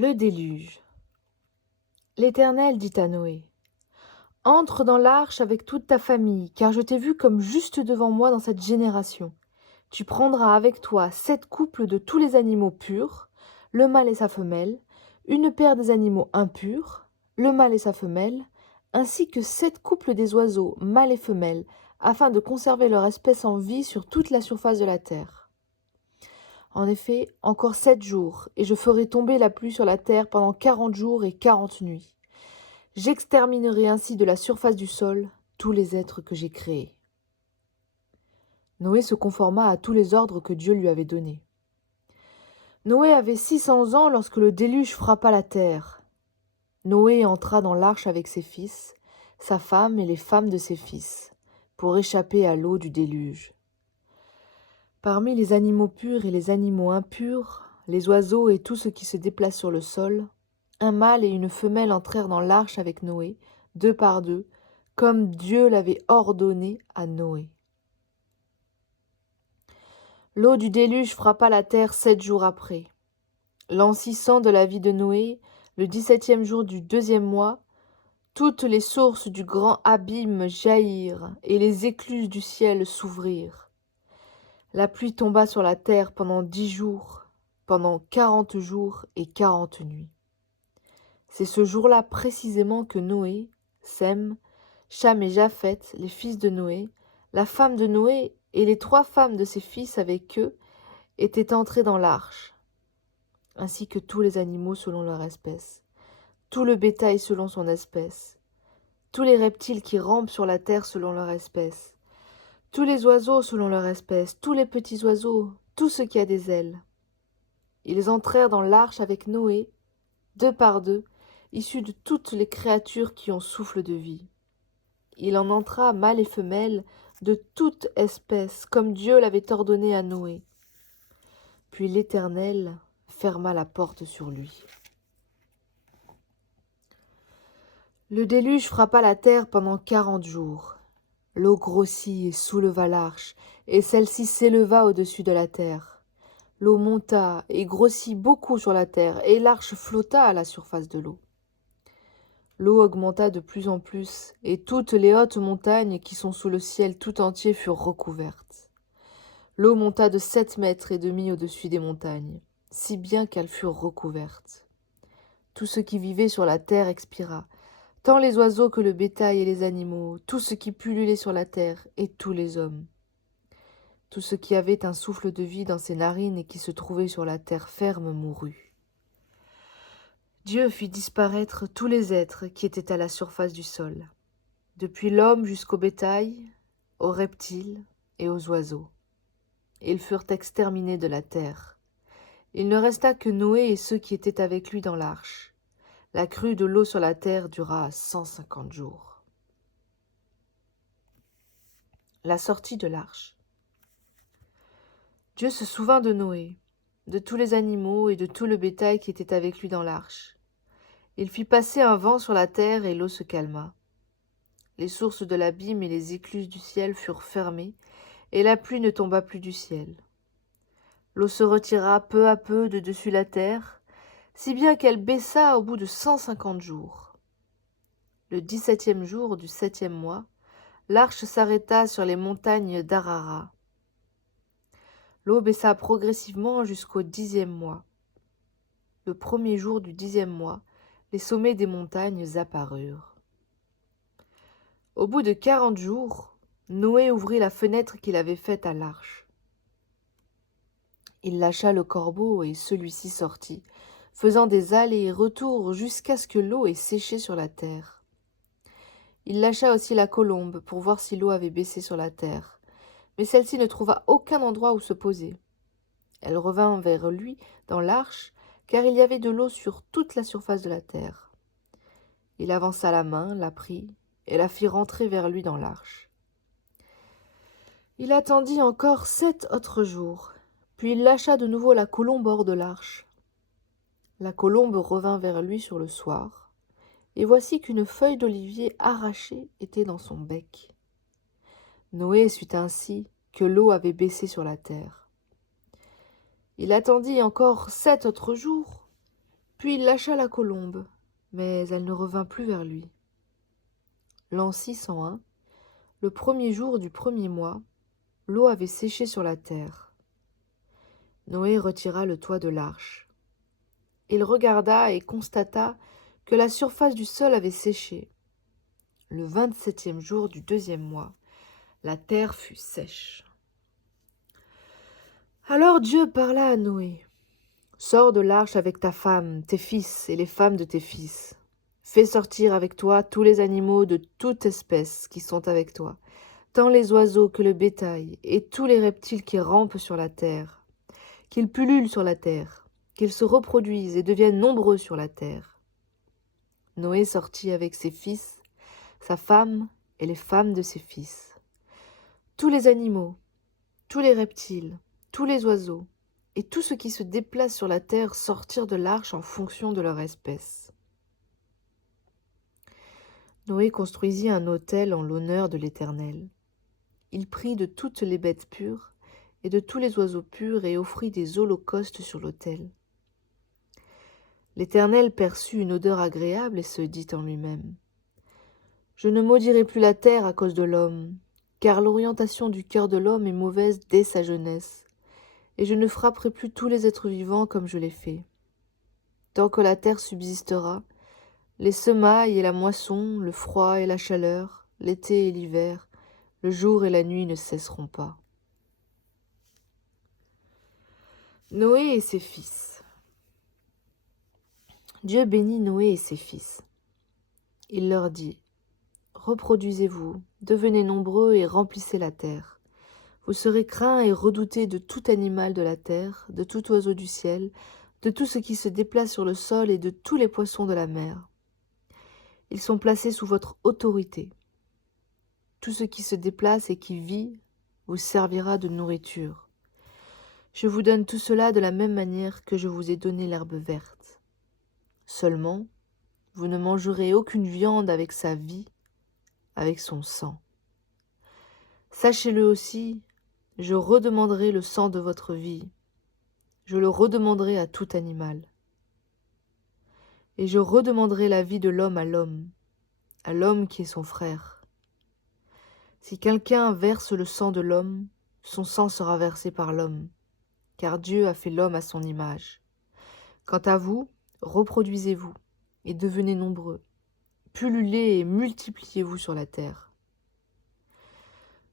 Le déluge. L'Éternel dit à Noé, « Entre dans l'arche avec toute ta famille, car je t'ai vu comme juste devant moi dans cette génération. Tu prendras avec toi 7 couples de tous les animaux purs, le mâle et sa femelle, une paire des animaux impurs, le mâle et sa femelle, ainsi que 7 couples des oiseaux, mâles et femelles, afin de conserver leur espèce en vie sur toute la surface de la terre. En effet, encore 7 jours, et je ferai tomber la pluie sur la terre pendant 40 jours et 40 nuits. J'exterminerai ainsi de la surface du sol tous les êtres que j'ai créés. » Noé se conforma à tous les ordres que Dieu lui avait donnés. Noé avait 600 ans lorsque le déluge frappa la terre. Noé entra dans l'arche avec ses fils, sa femme et les femmes de ses fils, pour échapper à l'eau du déluge. Parmi les animaux purs et les animaux impurs, les oiseaux et tout ce qui se déplace sur le sol, un mâle et une femelle entrèrent dans l'arche avec Noé, 2 par 2, comme Dieu l'avait ordonné à Noé. L'eau du déluge frappa la terre 7 jours après. L'an 600 de la vie de Noé, le 17e jour du 2e mois, toutes les sources du grand abîme jaillirent et les écluses du ciel s'ouvrirent. La pluie tomba sur la terre pendant 10 jours, pendant 40 jours et 40 nuits. C'est ce jour-là précisément que Noé, Sem, Cham et Japheth, les fils de Noé, la femme de Noé et les 3 femmes de ses fils avec eux, étaient entrés dans l'arche, ainsi que tous les animaux selon leur espèce, tout le bétail selon son espèce, tous les reptiles qui rampent sur la terre selon leur espèce, tous les oiseaux selon leur espèce, tous les petits oiseaux, tout ce qui a des ailes. Ils entrèrent dans l'arche avec Noé, 2 par 2, issus de toutes les créatures qui ont souffle de vie. Il en entra mâle et femelle, de toute espèce, comme Dieu l'avait ordonné à Noé. Puis l'Éternel ferma la porte sur lui. Le déluge frappa la terre pendant 40 jours. L'eau grossit et souleva l'arche, et celle-ci s'éleva au-dessus de la terre. L'eau monta et grossit beaucoup sur la terre, et l'arche flotta à la surface de l'eau. L'eau augmenta de plus en plus, et toutes les hautes montagnes qui sont sous le ciel tout entier furent recouvertes. L'eau monta de 7 mètres et demi au-dessus des montagnes, si bien qu'elles furent recouvertes. Tout ce qui vivait sur la terre expira, tant les oiseaux que le bétail et les animaux, tout ce qui pullulait sur la terre et tous les hommes. Tout ce qui avait un souffle de vie dans ses narines et qui se trouvait sur la terre ferme mourut. Dieu fit disparaître tous les êtres qui étaient à la surface du sol, depuis l'homme jusqu'au bétail, aux reptiles et aux oiseaux. Ils furent exterminés de la terre. Il ne resta que Noé et ceux qui étaient avec lui dans l'arche. La crue de l'eau sur la terre dura 150 jours. La sortie de l'arche. Dieu se souvint de Noé, de tous les animaux et de tout le bétail qui était avec lui dans l'arche. Il fit passer un vent sur la terre et l'eau se calma. Les sources de l'abîme et les écluses du ciel furent fermées, et la pluie ne tomba plus du ciel. L'eau se retira peu à peu de dessus la terre, si bien qu'elle baissa au bout de 150 jours. Le 17e jour du 7e mois, l'arche s'arrêta sur les montagnes d'Arara. L'eau baissa progressivement jusqu'au 10e mois. Le 1er jour du 10e mois, les sommets des montagnes apparurent. Au bout de 40 jours, Noé ouvrit la fenêtre qu'il avait faite à l'arche. Il lâcha le corbeau et celui-ci sortit, faisant des allers et retours jusqu'à ce que l'eau ait séché sur la terre. Il lâcha aussi la colombe pour voir si l'eau avait baissé sur la terre, mais celle-ci ne trouva aucun endroit où se poser. Elle revint vers lui dans l'arche, car il y avait de l'eau sur toute la surface de la terre. Il avança la main, la prit, et la fit rentrer vers lui dans l'arche. Il attendit encore 7 autres jours, puis il lâcha de nouveau la colombe hors de l'arche. La colombe revint vers lui sur le soir, et voici qu'une feuille d'olivier arrachée était dans son bec. Noé sut ainsi que l'eau avait baissé sur la terre. Il attendit encore 7 autres jours, Puis il lâcha la colombe, mais elle ne revint plus vers lui. L'an 601, le premier jour du premier mois, l'eau avait séché sur la terre. Noé retira le toit de l'arche. Il regarda et constata que la surface du sol avait séché. Le 27e jour du deuxième mois, la terre fut sèche. Alors Dieu parla à Noé. « Sors de l'arche avec ta femme, tes fils et les femmes de tes fils. Fais sortir avec toi tous les animaux de toute espèce qui sont avec toi, tant les oiseaux que le bétail, et tous les reptiles qui rampent sur la terre. Qu'ils pullulent sur la terre, qu'ils se reproduisent et deviennent nombreux sur la terre. » Noé sortit avec ses fils, sa femme et les femmes de ses fils. Tous les animaux, tous les reptiles, tous les oiseaux, et tout ce qui se déplace sur la terre sortirent de l'arche en fonction de leur espèce. Noé construisit un autel en l'honneur de l'Éternel. Il prit de toutes les bêtes pures et de tous les oiseaux purs et offrit des holocaustes sur l'autel. L'Éternel perçut une odeur agréable et se dit en lui-même : « Je ne maudirai plus la terre à cause de l'homme, car l'orientation du cœur de l'homme est mauvaise dès sa jeunesse, et je ne frapperai plus tous les êtres vivants comme je l'ai fait. Tant que la terre subsistera, les semailles et la moisson, le froid et la chaleur, l'été et l'hiver, le jour et la nuit ne cesseront pas. » Noé et ses fils. Dieu bénit Noé et ses fils. Il leur dit : « Reproduisez-vous, devenez nombreux et remplissez la terre. Vous serez craints et redoutés de tout animal de la terre, de tout oiseau du ciel, de tout ce qui se déplace sur le sol et de tous les poissons de la mer. Ils sont placés sous votre autorité. Tout ce qui se déplace et qui vit vous servira de nourriture. Je vous donne tout cela de la même manière que je vous ai donné l'herbe verte. Seulement, vous ne mangerez aucune viande avec sa vie, avec son sang. Sachez-le aussi, je redemanderai le sang de votre vie. Je le redemanderai à tout animal. Et je redemanderai la vie de l'homme à l'homme qui est son frère. Si quelqu'un verse le sang de l'homme, son sang sera versé par l'homme, car Dieu a fait l'homme à son image. Quant à vous, reproduisez-vous et devenez nombreux. Pullulez et multipliez-vous sur la terre.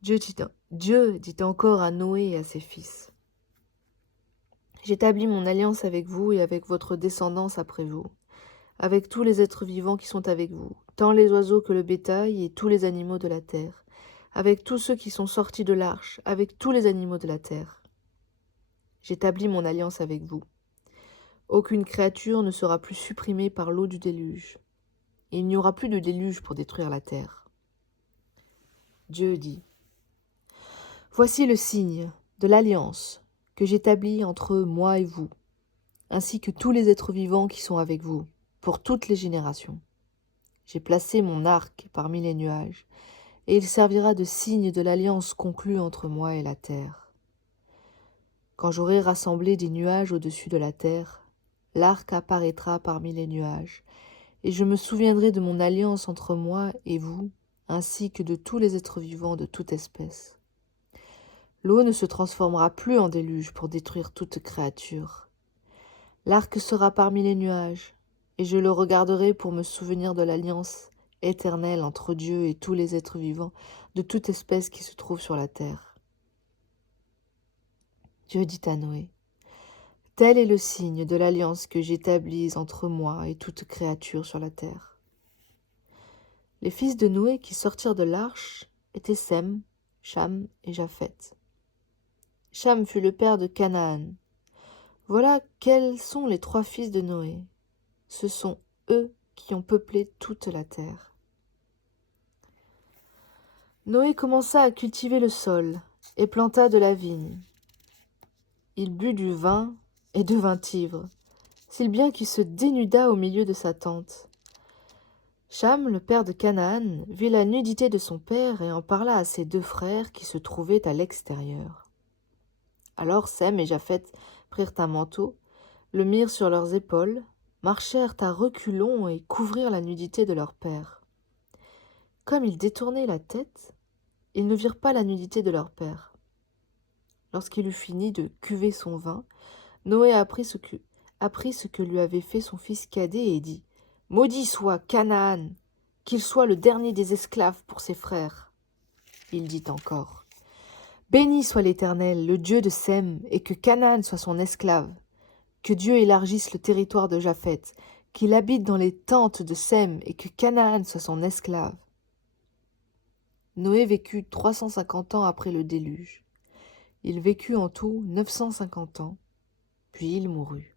Dieu dit encore à Noé et à ses fils : « J'établis mon alliance avec vous et avec votre descendance après vous, avec tous les êtres vivants qui sont avec vous, tant les oiseaux que le bétail et tous les animaux de la terre, avec tous ceux qui sont sortis de l'arche, avec tous les animaux de la terre. J'établis mon alliance avec vous. Aucune créature ne sera plus supprimée par l'eau du déluge. Et il n'y aura plus de déluge pour détruire la terre. » Dieu dit : « Voici le signe de l'alliance que j'établis entre moi et vous, ainsi que tous les êtres vivants qui sont avec vous, pour toutes les générations. J'ai placé mon arc parmi les nuages, et il servira de signe de l'alliance conclue entre moi et la terre. Quand j'aurai rassemblé des nuages au-dessus de la terre, l'arc apparaîtra parmi les nuages, et je me souviendrai de mon alliance entre moi et vous, ainsi que de tous les êtres vivants de toute espèce. L'eau ne se transformera plus en déluge pour détruire toute créature. L'arc sera parmi les nuages, et je le regarderai pour me souvenir de l'alliance éternelle entre Dieu et tous les êtres vivants de toute espèce qui se trouve sur la terre. » Dieu dit à Noé : « Tel est le signe de l'alliance que j'établis entre moi et toute créature sur la terre. » Les fils de Noé qui sortirent de l'arche étaient Sem, Cham et Japheth. Cham fut le père de Canaan. Voilà quels sont les 3 fils de Noé. Ce sont eux qui ont peuplé toute la terre. Noé commença à cultiver le sol et planta de la vigne. Il but du vin et devint ivre, si bien qu'il se dénuda au milieu de sa tente. Cham, le père de Canaan, vit la nudité de son père et en parla à ses 2 frères qui se trouvaient à l'extérieur. Alors Sem et Japheth prirent un manteau, le mirent sur leurs épaules marchèrent à reculons et couvrirent la nudité de leur père. Comme ils détournaient la tête, ils ne virent pas la nudité de leur père. Lorsqu'il eut fini de cuver son vin, Noé apprit ce que lui avait fait son fils cadet et dit « Maudit soit Canaan, qu'il soit le dernier des esclaves pour ses frères. » Il dit encore « Béni soit l'Éternel, le Dieu de Sem, et que Canaan soit son esclave. Que Dieu élargisse le territoire de Japheth, qu'il habite dans les tentes de Sem, et que Canaan soit son esclave. » Noé vécut 350 ans après le déluge. Il vécut en tout 950 ans, puis il mourut.